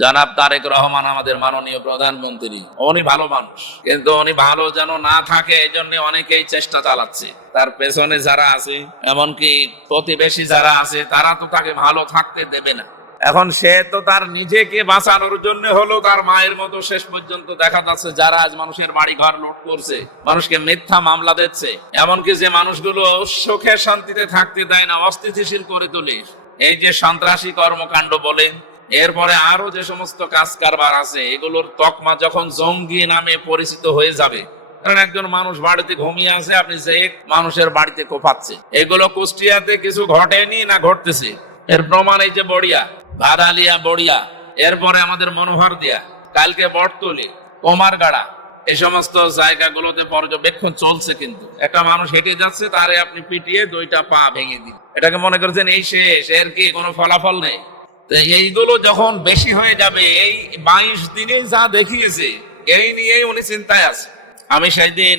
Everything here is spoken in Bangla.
জনাব তারেক রহমান আমাদের মাননীয় প্রধানমন্ত্রী, উনি ভালো মানুষ, কিন্তু উনি ভালো যেন না থাকে এই জন্য অনেকেই চেষ্টা চালাচ্ছে। তার পেছনে যারা আছে, এমনকি প্রতিবেশী যারা আছে, তারা তো তাকে ভালো থাকতে দেবে না। এখন সে তো তার নিজেকে বাঁচানোর জন্য হলো তার মায়ের মতো শেষ পর্যন্ত দেখা যাচ্ছে যারা আজ মানুষের বাড়ি ঘর লুট করছে, মানুষকে মিথ্যা মামলা দিচ্ছে, এমনকি যে মানুষগুলো সুখে শান্তিতে থাকতে দেয় না, অস্থিতিশীল করে তোলে, এই যে সন্ত্রাসী কর্মকাণ্ড বলেন, এরপরে আরো যে সমস্ত কাজ কারবার আছে, এগুলোর তকমা যখন জঙ্গি নামে পরিচিত হয়ে যাবে, কারণ একজন মানুষ বাড়িতে ঘুমিয়ে আছে, আপনি যে মানুষের বাড়িতে কোপাচ্ছে, এগুলো কুষ্টিয়াতে কিছু ঘটেনি না ঘটতেছে, এর প্রমাণ এই যে বড়িয়া, ভাদালিয়া, বড়িয়া, এরপরে আমাদের মনোহর দিয়া, কালকে বটতলি, কুমারগাড়া, এই সমস্ত জায়গাগুলোতে পর্যবেক্ষণ চলছে। কিন্তু একটা মানুষ হেঁটে যাচ্ছে, তারে আপনি পিটিয়ে 2টা পা ভেঙে দিন, এটাকে মনে করছেন এই শেষ, এর কি কোনো ফলাফল নেই? এইগুলো যখন বেশি হয়ে যাবে, এই 22 দিনে যা দেখিয়েছে, এই নিয়েই উনি চিন্তায় আছে। আমি সেই দিন